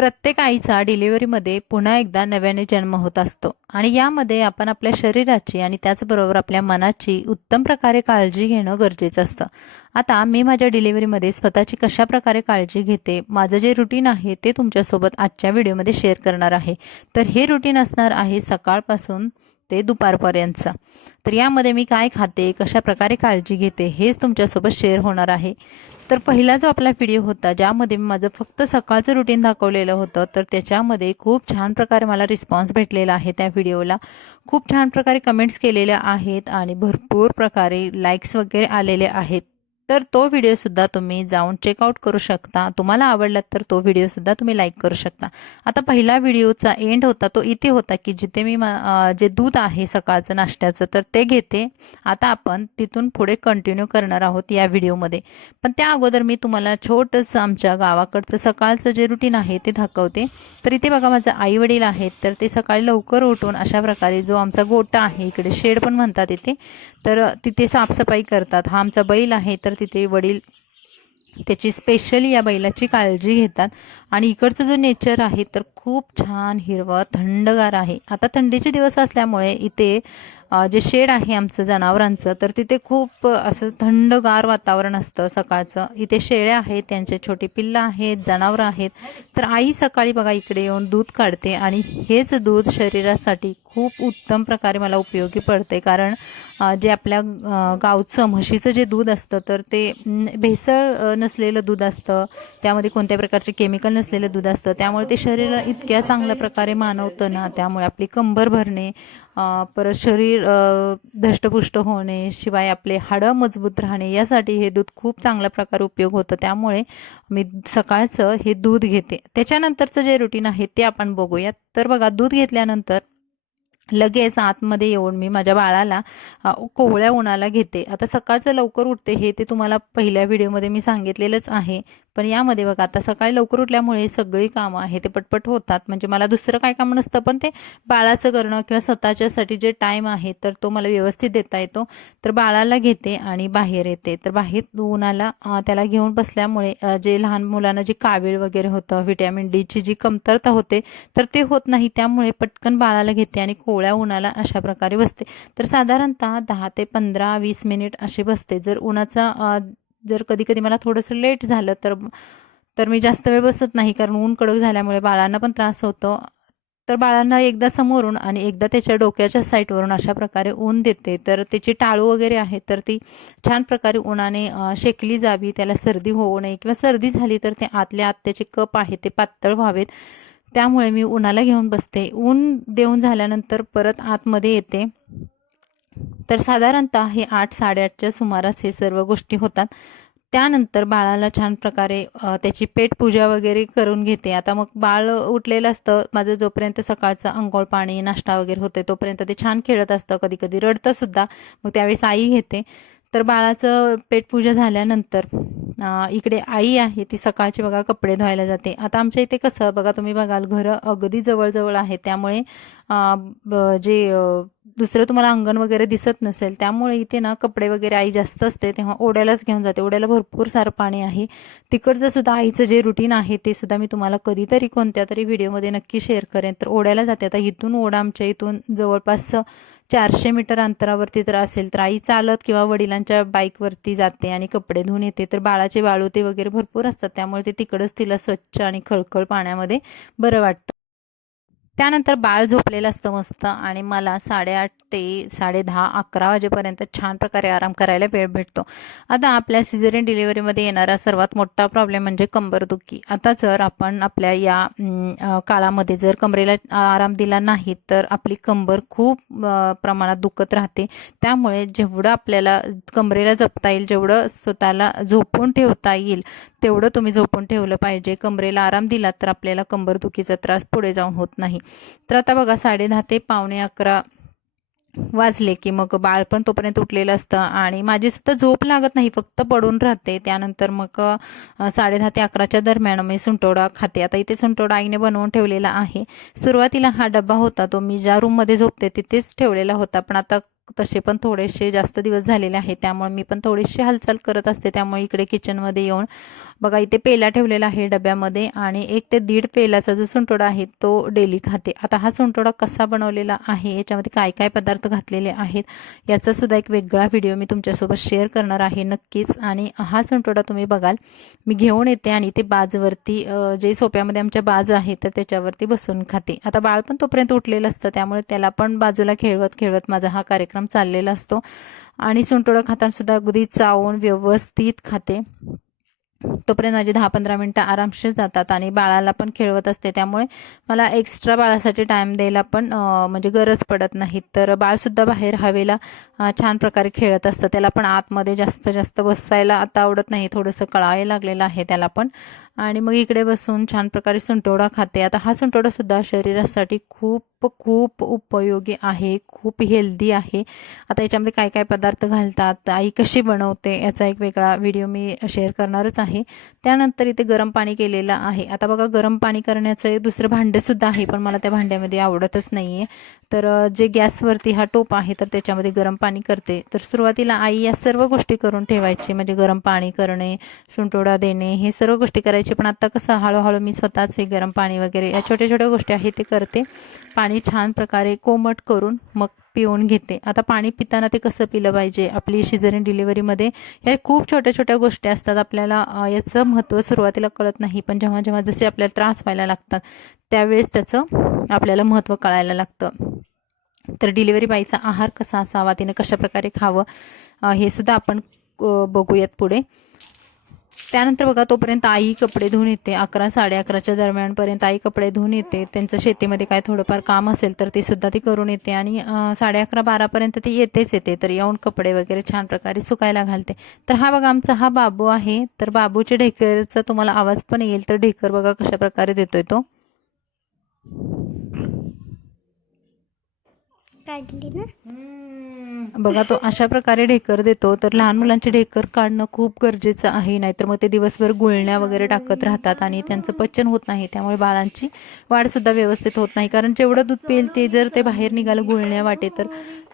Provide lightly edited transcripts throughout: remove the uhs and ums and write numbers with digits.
प्रत्येक आईचा डिलिव्हरीमध्ये पुन्हा एकदा नव्याने जन्म होत असतो आणि यामध्ये आपण आपल्या शरीराची आणि त्याचबरोबर आपल्या मनाची उत्तम प्रकारे काळजी घेणं गरजेचं असतं. आता मी माझ्या डिलिव्हरीमध्ये स्वतःची कशा प्रकारे काळजी घेते, माझं जे रुटीन आहे ते तुमच्यासोबत आजच्या व्हिडिओमध्ये शेअर करणार आहे. तर हे रुटीन असणार आहे सकाळपासून ते दुपारपर्यंतचं. तर यामध्ये मी काय खाते, कशा प्रकारे काळजी घेते हेच तुमच्यासोबत शेअर होणार आहे. तर पहिला जो आपला व्हिडिओ होता ज्यामध्ये मी माझं फक्त सकाळचं रुटीन दाखवलेलं होतं, तर त्याच्यामध्ये खूप छान प्रकारे मला रिस्पॉन्स भेटलेला आहे. त्या व्हिडिओला खूप छान प्रकारे कमेंट्स केलेल्या आहेत आणि भरपूर प्रकारे लाईक्स वगैरे आलेले आहेत. तर तो व्हिडिओसुद्धा तुम्ही जाऊन चेकआउट करू शकता. तुम्हाला आवडला तर तो व्हिडिओसुद्धा तुम्ही लाईक करू शकता. आता पहिला व्हिडिओचा एंड होता तो इथे होता की जिथे मी जे दूध आहे सकाळचं नाश्त्याचं तर ते घेते. आता आपण तिथून पुढे कंटिन्यू करणार आहोत या व्हिडिओमध्ये. पण त्या अगोदर मी तुम्हाला छोटंसं आमच्या गावाकडचं सकाळचं जे रुटीन आहे ते दाखवते. तर इथे बघा माझं आई वडील आहेत, तर ते सकाळी लवकर उठून अशा प्रकारे जो आमचा गोठा आहे, इकडे शेड पण म्हणतात इथे, तर तिथे साफसफाई करतात. हा आमचा बैल आहे, तर तिथे वडील त्याची स्पेशली या बैलाची काळजी घेतात. आणि इकडचं जो नेचर आहे तर खूप छान हिरवं थंडगार आहे. आता थंडीचे दिवस असल्यामुळे इथे जे शेड आहे आमचं जनावरांचं तर तिथे खूप असं थंडगार वातावरण असतं सकाळचं. इथे शेळ्या आहेत, त्यांचे छोटी पिल्लं आहेत, जनावरं आहेत. तर आई सकाळी बघा इकडे येऊन दूध काढते आणि हेच दूध शरीरासाठी खूप उत्तम प्रकारे मला उपयोगी पडते. कारण जे आपल्या गावचं म्हशीचं जे दूध असतं तर ते भेसळ नसलेलं दूध असतं, त्यामध्ये कोणत्या प्रकारचे केमिकल नसलेलं दूध असतं. त्यामुळे ते शरीराला इतक्या चांगल्या प्रकारे मानवतं ना, त्यामुळे आपली कंबर भरणे, परत शरीर धष्टपुष्ट होणे, शिवाय आपले हाडं मजबूत राहणे यासाठी हे दूध खूप चांगल्या प्रकारे उपयोग होतं. त्यामुळे मी सकाळचं हे दूध घेते. त्याच्यानंतरचं जे रुटीन आहे ते आपण बघूयात. तर बघा दूध घेतल्यानंतर लगेच आतमध्ये येऊन मी माझ्या बाळाला कोवळ्या उन्हाला घेते. आता सकाळचं लवकर उठते हे ते तुम्हाला पहिल्या व्हिडिओमध्ये मी सांगितलेलंच आहे. पण यामध्ये बघा आता सकाळी लवकर उठल्यामुळे सगळी कामं आहे ते पटपट होतात. म्हणजे मला दुसरं काय काम नसतं, पण ते बाळाचं करणं किंवा स्वतःच्यासाठी जे टाईम आहे तर तो मला व्यवस्थित देता येतो. तर बाळाला घेते आणि बाहेर येते. तर बाहेर उन्हाला त्याला घेऊन बसल्यामुळे जे लहान मुलांना जी कावीळ वगैरे होतं, व्हिटॅमिन डीची जी कमतरता होते तर ते होत नाही. त्यामुळे पटकन बाळाला घेते आणि कोवळ्या उन्हाला अशा प्रकारे बसते. तर साधारणतः 10 ते 15-20 मिनिट असे बसते. जर कधी कधी मला थोडंसं लेट झालं तर तर मी जास्त वेळ बसत नाही, कारण ऊन कडक झाल्यामुळे बाळांना पण त्रास होतो. तर बाळांना एकदा समोरून आणि एकदा त्याच्या डोक्याच्या साईडवरून अशा प्रकारे ऊन देते. तर त्याची टाळू वगैरे आहे तर ती छान प्रकारे उन्हाने शेकली जावी, त्याला सर्दी होऊ नये किंवा सर्दी झाली तर ते आतल्या आत त्याचे कप आहे ते पातळ व्हावेत. त्यामुळे मी उन्हाला घेऊन बसते. ऊन देऊन झाल्यानंतर परत आतमध्ये येते. तर साधारणतः हे 8-8:30च्या सुमारास हे सर्व गोष्टी होतात. त्यानंतर बाळाला छान प्रकारे त्याची पेटपूजा वगैरे करून घेते. आता मग बाळ उठलेलं असतं माझं, जोपर्यंत सकाळचं अंघोळ पाणी नाश्ता वगैरे होते तोपर्यंत ते छान खेळत असतं, कधी कधी रडतं सुद्धा. मग त्यावेळेस आई घेते. तर बाळाचं पेटपूजा झाल्यानंतर इकडे आई आहे ती सकाळची बघा कपडे धुवायला जाते. आता आमच्या इथे कसं बघा तुम्ही बघाल घरं अगदी जवळजवळ आहे, त्यामुळे दुसरं तुम्हाला अंगण वगैरे दिसत नसेल, त्यामुळे इथे ना कपडे वगैरे आई जास्त असते तेव्हा ओढ्यालाच घेऊन जाते. ओढ्याला भरपूर सारं पाणी आहे. तिकडचं सुद्धा आईचं जे रुटीन आहे ते सुद्धा मी तुम्हाला कधीतरी कोणत्या तरी व्हिडिओमध्ये नक्की शेअर करेन. तर ओढ्याला जाते. आता इथून ओढा आमच्या इथून जवळपास 400 मीटर अंतरावरती तर असेल. तर आई चालत किंवा वडिलांच्या बाईकवरती जाते आणि कपडे धुवून येते. तर बाळाचे वाळोते वगैरे भरपूर असतात, त्यामुळे ते तिकडंच तिला स्वच्छ आणि खळखळ पाण्यामध्ये बरं वाटतं. त्यानंतर बाळ झोपलेलं असतं मस्त आणि मला 8:30 ते 10:30-11 वाजेपर्यंत छान प्रकारे आराम करायला वेळ भेटतो. आता आपल्या सिझेरियन डिलिव्हरीमध्ये येणारा सर्वात मोठा प्रॉब्लेम म्हणजे कंबरदुखी. आता जर आपण आपल्या या काळामध्ये जर कमरेला आराम दिला नाही तर आपली कंबर खूप प्रमाणात दुखत राहते. त्यामुळे जेवढं आपल्याला कमरेला जपता येईल, जेवढं स्वतःला झोपून ठेवता येईल तेवढं तुम्ही झोपून ठेवलं पाहिजे. कमरेला आराम दिला तर आपल्याला कंबरदुखीचा त्रास पुढे जाऊन होत नाही. तर आता बघा 10:30 ते 11:45 वाजले की मग बाळ पण तोपर्यंत उठलेलं असतं आणि माझी सुद्धा झोप लागत नाही, फक्त पडून राहते. त्यानंतर मग 10:30 ते 11च्या दरम्यान मी सुंटोडा खाते. आता इथे सुंटोडा आईने बनवून ठेवलेला आहे. सुरुवातीला हा डब्बा होता तो मी ज्या रूममध्ये झोपते तिथेच ठेवलेला होता, पण आता तसे पण थोडेसे जास्त दिवस झालेले आहेत, त्यामुळे मी पण थोडीशी हालचाल करत असते. त्यामुळे इकडे किचनमध्ये येऊन बघा इथे पेला ठेवलेला आहे डब्यामध्ये आणि 1 ते 1.5 पेलाचा जो सुंटोडा आहे तो डेली खाते. आता हा सुंटोडा कसा बनवलेला आहे, याच्यामध्ये काय काय पदार्थ घातलेले आहेत, याचा सुद्धा एक वेगळा व्हिडिओ मी तुमच्यासोबत शेअर करणार आहे नक्कीच. आणि हा सुंटोडा तुम्ही बघाल मी घेऊन येते आणि ते बाजवरती जे सोप्यामध्ये आमच्या बाज आहे तर त्याच्यावरती बसून खाते. आता बाळ पण तोपर्यंत उठलेलं असतं, त्यामुळे त्याला पण बाजूला खेळवत खेळवत माझा हा कार्यक्रम चाललेला असतो. आणि सुंटोडा खाताना सुद्धा अगदी चावून व्यवस्थित खाते. तोपर्यंत माझे 10-15 मिनटं आरामशीर जातात आणि बाळाला पण खेळवत असते, त्यामुळे मला एक्स्ट्रा बाळासाठी टाईम द्यायला पण म्हणजे गरज पडत नाही. तर बाळसुद्धा बाहेर हवेला छान प्रकारे खेळत असतं. त्याला पण आतमध्ये जास्त जास्त बसायला आता आवडत नाही, थोडंसं कळायला लागलेलं आहे त्याला पण. आणि मग इकडे बसून छान प्रकारे सुंटोडा खाते. आता हा सुंटोडासुद्धा शरीरासाठी खूप खूप उपयोगी आहे, खूप हेल्दी आहे. आता याच्यामध्ये काय काय पदार्थ घालतात, आई कशी बनवते, याचा एक वेगळा व्हिडिओ मी शेअर करणारच आहे. त्यानंतर इथे गरम पाणी केलेलं आहे. आता बघा गरम पाणी करण्याचं एक दुसरं भांडंसुद्धा आहे, पण मला त्या भांड्यामध्ये आवडतच नाही आहे. तर जे गॅसवरती हा टोप आहे तर त्याच्यामध्ये गरम पाणी करते. तर सुरुवातीला आई या सर्व गोष्टी करून ठेवायची, म्हणजे गरम पाणी करणे, सुंटोडा देणे, हे सर्व गोष्टी करायची. पण आता कसं हळूहळू मी स्वतःच हे गरम पाणी वगैरे या छोट्या छोट्या गोष्टी आहेत ते करते. पाणी छान प्रकारे कोमट करून मग पिऊन घेते. आता पाणी पिताना ते कसं पिलं पाहिजे, आपली सिझेरियन डिलिव्हरीमध्ये ह्या खूप छोट्या छोट्या गोष्टी असतात. आपल्याला याचं महत्त्व सुरुवातीला कळत नाही, पण जेव्हा जेव्हा जसे आपल्याला त्रास व्हायला लागतात त्यावेळेस त्याचं आपल्याला महत्त्व कळायला लागतं. तर डिलिव्हरी बाईचा आहार कसा असावा, तिने कशाप्रकारे खावं, हे सुद्धा आपण बघूयात पुढे. त्यानंतर बघा तोपर्यंत आई कपडे धुवून येते. 11-11:30च्या दरम्यानपर्यंत आई कपडे धुवून येते. त्यांचं शेतीमध्ये काय थोडंफार काम असेल तर ते सुद्धा ती करून येते आणि 11:30-12पर्यंत ती येते. तर येऊन कपडे वगैरे छान प्रकारे सुकायला घालते. तर हा बघा आमचा हा बाबू आहे. तर बाबूच्या ढेकरचा तुम्हाला आवाज पण येईल. तर ढेकर बघा कशा प्रकारे देतोय तो. काढली ना बघा तो अशा प्रकारे ढेकर देतो. तर लहान मुलांचे ढेकर काढणं खूप गरजेचं आहे, नाहीतर मग ते दिवसभर गुळण्या वगैरे टाकत राहतात आणि त्यांचं पचन होत नाही. त्यामुळे बाळांची वाढसुद्धा व्यवस्थित होत नाही, कारण जेवढं दूध पिईल ते जर ते बाहेर निघालं गुळण्या वाटे तर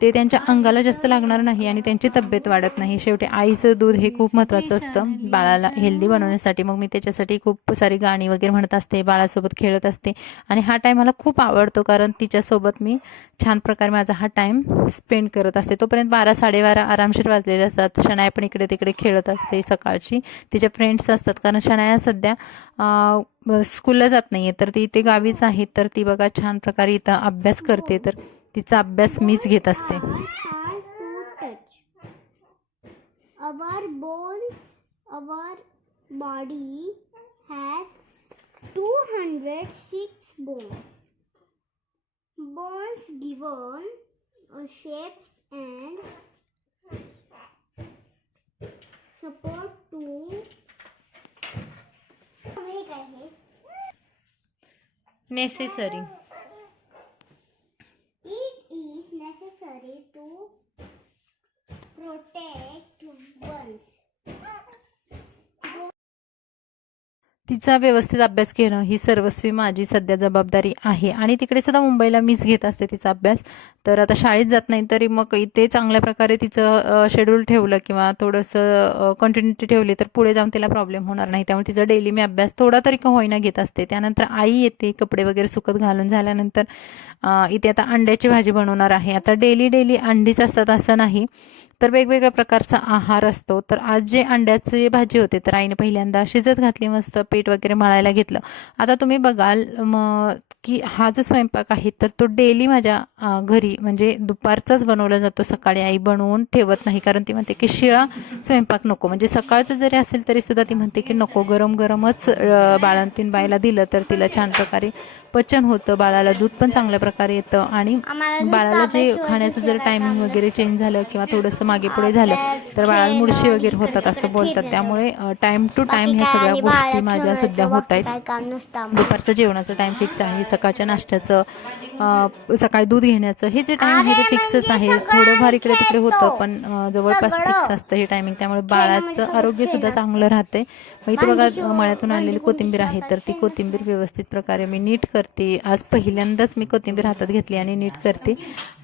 ते त्यांच्या अंगाला जास्त लागणार नाही आणि त्यांची तब्येत वाढत नाही. शेवटी आईचं दूध हे खूप महत्त्वाचं असतं बाळाला हेल्दी बनवण्यासाठी. मग मी त्याच्यासाठी खूप सारी गाणी वगैरे म्हणत असते, बाळासोबत खेळत असते आणि हा टाईम मला खूप आवडतो, कारण तिच्यासोबत मी छान प्रकारे माझा हा टाईम स्पेंड करत असते. तोपर्यंत 12-12:30 आरामशीर वाजलेले असतात. शनाया पण इकडे तिकडे खेळत असते सकाळची, तिच्या फ्रेंड्स असतात, कारण शनाया सध्या स्कूलला जात नाही आहे, तर ती इथे गावीच आहे. तर ती बघा छान प्रकारे इथं अभ्यास करते. तर तिचा अभ्यास मीच घेत असते. Our bones, our body has 206 bones. Bones given shapes and support to necessary. it is necessary to protect bones. तिचा व्यवस्थित अभ्यास घेणं ही सर्वस्वी माझी सध्या जबाबदारी आहे आणि तिकडे सुद्धा मुंबईला मीच घेत असते तिचा अभ्यास. तर आता शाळेत जात नाही तरी मग इथे चांगल्या प्रकारे तिचं शेड्यूल ठेवलं किंवा थोडंसं कंटिन्युटी ठेवली तर पुढे जाऊन तिला प्रॉब्लेम होणार नाही. त्यामुळे तिचा डेली मी अभ्यास थोडा तरी का होईना घेत असते. त्यानंतर आई येते, कपडे वगैरे सुकत घालून झाल्यानंतर इथे आता अंड्याची भाजी बनवणार आहे. आता डेली अंडीच असतात असं नाही, तर वेगवेगळ्या प्रकारचा आहार असतो. तर आज जे अंड्याची भाजी होते तर आईने पहिल्यांदा शिजत घातली, मस्त पीठ वगैरे मळायला घेतलं. आता तुम्ही बघाल की हा जो स्वयंपाक आहे तर तो डेली माझ्या घरी म्हणजे दुपारचाच बनवला जातो. सकाळी आई बनवून ठेवत नाही, कारण ती म्हणते की शिळा स्वयंपाक नको. म्हणजे सकाळचं जरी असेल तरी सुद्धा ती म्हणते की नको, गरम गरमच बाळंतीण बाईला दिलं तर तिला छान प्रकारे पचन होतं, बाळाला दूध पण चांगल्या प्रकारे येतं आणि बाळाला जे खाण्याचं जर टायमिंग वगैरे चेंज झालं किंवा थोडंसं थोडंसं मागे पुढे झालं तर बाळाला मुडशी वगैरे होतात असं बोलतात. त्यामुळे टाईम टू टाईम ह्या सगळ्या गोष्टी माझ्या सध्या होत आहेत. काय काम नसतं. दुपारचं जेवणाचं टाईम फिक्स आहे, सकाळच्या नाश्त्याचं सकाळी दूध घेण्याचं हे जे टाईम आहे ते फिक्सच आहे. थोडंफार इकडे तिकडे होतं पण जवळपास फिक्स असतं हे टायमिंग. त्यामुळे बाळाचं आरोग्यसुद्धा चांगलं राहते. मग इथे बघा मळ्यातून आणलेली कोथिंबीर आहे तर ती कोथिंबीर व्यवस्थित प्रकारे मी नीट करते. आज पहिल्यांदाच मी कोथिंबीर हातात घेतली आणि नीट करते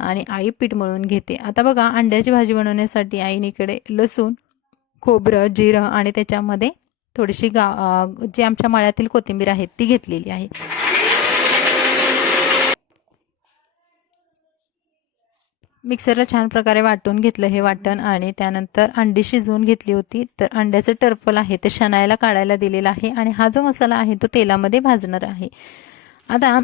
आणि आई पीठ मळून घेते. आता बघा अंड्याची भाजी बनवण्यासाठी आईने इकडे लसूण, खोबरं, जिरं आणि त्याच्यामध्ये थोडीशी जी आमच्या मळ्यातील कोथिंबीर आहे ती घेतलेली आहे. मिक्सरला छान प्रकारे वाटून घेतलं हे वाटण आणि त्यानंतर अंडी शिजवून घेतली होती. तर अंड्याचं टर्फल आहे ते शनायला काढायला दिलेला आहे आणि हा जो मसाला आहे तो तेलामध्ये भाजणार आहे. आता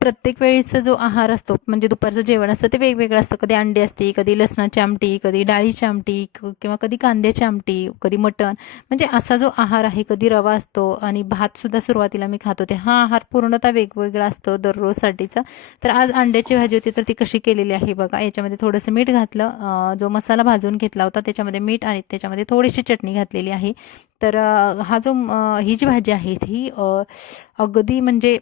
प्रत्येक वेळीचा जो आहार असतो म्हणजे दुपारचं जेवण असतं ते वेगवेगळं असतं. कधी अंडी असते, कधी लसणाची आमटी, कधी डाळीची आमटी किंवा कधी कांद्याची आमटी, कधी मटण, म्हणजे असा जो आहार आहे. कधी रवा असतो आणि भातसुद्धा सुरुवातीला मी खात होते. हा आहार पूर्णतः वेगवेगळा असतो दररोजसाठीचा. तर आज अंड्याची भाजी होती तर ती कशी केलेली आहे बघा. याच्यामध्ये थोडंसं मीठ घातलं, जो मसाला भाजून घेतला होता त्याच्यामध्ये मीठ आणि त्याच्यामध्ये थोडीशी चटणी घातलेली आहे. तर हा जो ही जी भाजी आहे ही अगदी म्हणजे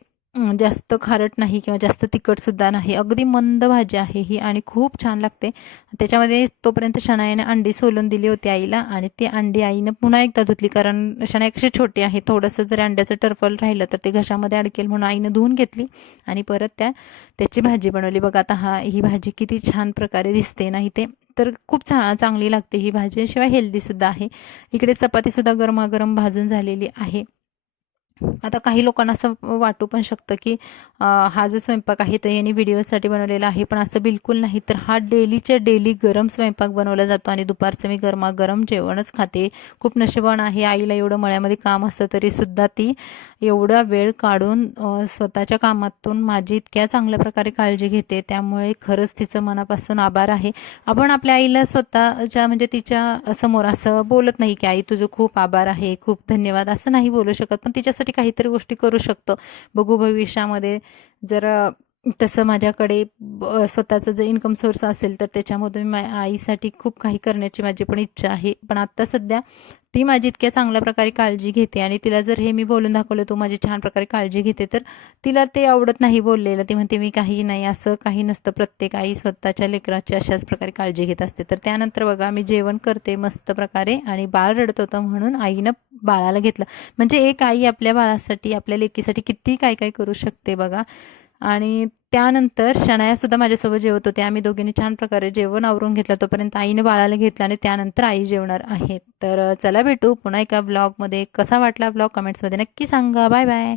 जास्त खारट नाही किंवा जास्त तिखटसुद्धा नाही, अगदी मंद भाजी आहे ही आणि खूप छान लागते. त्याच्यामध्ये तोपर्यंत शनायाने अंडी सोलून दिली होती आईला आणि ती अंडी आईनं पुन्हा एकदा धुतली कारण शनाया कशी छोटी आहे. थोडंसं जर अंड्याचं टर्फल राहिलं तर ते घशामध्ये अडकेल म्हणून आईनं धुवून घेतली आणि परत त्याची भाजी बनवली. बघा आता ही भाजी किती छान प्रकारे दिसते ना इथे. तर खूप चांगली लागते ही भाजी, शिवाय हेल्दीसुद्धा आहे. इकडे चपातीसुद्धा गरमागरम भाजून झालेली आहे. आता काही लोकांना असं वाटू पण शकतं की हा जो स्वयंपाक आहे तो यांनी व्हिडिओसाठी बनवलेला आहे, पण असं बिलकुल नाही. तर हा डेलीच्या डेली गरम स्वयंपाक बनवला जातो आणि दुपारचं मी गरमागरम जेवणच खाते. खूप नशिबान आहे. आईला एवढं मळ्यामध्ये काम असतं तरीसुद्धा ती एवढा वेळ काढून स्वतःच्या कामातून माझी इतक्या चांगल्या प्रकारे काळजी घेते. त्यामुळे खरंच तिचं मनापासून आभार आहे. आपण आपल्या आईला स्वतःच्या म्हणजे तिच्या समोर असं बोलत नाही की आई तुझं खूप आभार आहे, खूप धन्यवाद, असं नाही बोलू शकत. पण तिच्यासाठी काहीतरी गोष्टी करू शकतो. बघू भविष्यामध्ये जर तसं माझ्याकडे स्वतःचं जर इन्कम सोर्स असेल तर त्याच्यामधून मी आईसाठी खूप काही करण्याची माझी पण इच्छा आहे. पण आत्ता सध्या ती माझी इतक्या चांगल्या प्रकारे काळजी घेते आणि तिला जर हे मी बोलून दाखवलं तू माझी छान प्रकारे काळजी घेते तर तिला ते आवडत नाही बोललेलं. ती म्हणते मी काही नाही, असं काही नसतं. प्रत्येक आई स्वतःच्या लेकराची अशाच प्रकारे काळजी घेत असते. तर त्यानंतर बघा मी जेवण करते मस्त प्रकारे आणि बाळ रडत होतं म्हणून आईनं बाळाला घेतलं. म्हणजे एक आई आपल्या बाळासाठी आपल्या लेकीसाठी किती काय काय करू शकते बघा. आणि त्यानंतर शनायासुद्धा माझ्यासोबत जेवत होते. आम्ही दोघींनी छान प्रकारे जेवण आवरून घेतलं. तोपर्यंत आईने बाळाला घेतलं आणि त्यानंतर आई जेवणार आहे. तर चला भेटू पुन्हा एका ब्लॉगमध्ये. कसा वाटला ब्लॉग कमेंट्समध्ये नक्की सांगा. Bye bye.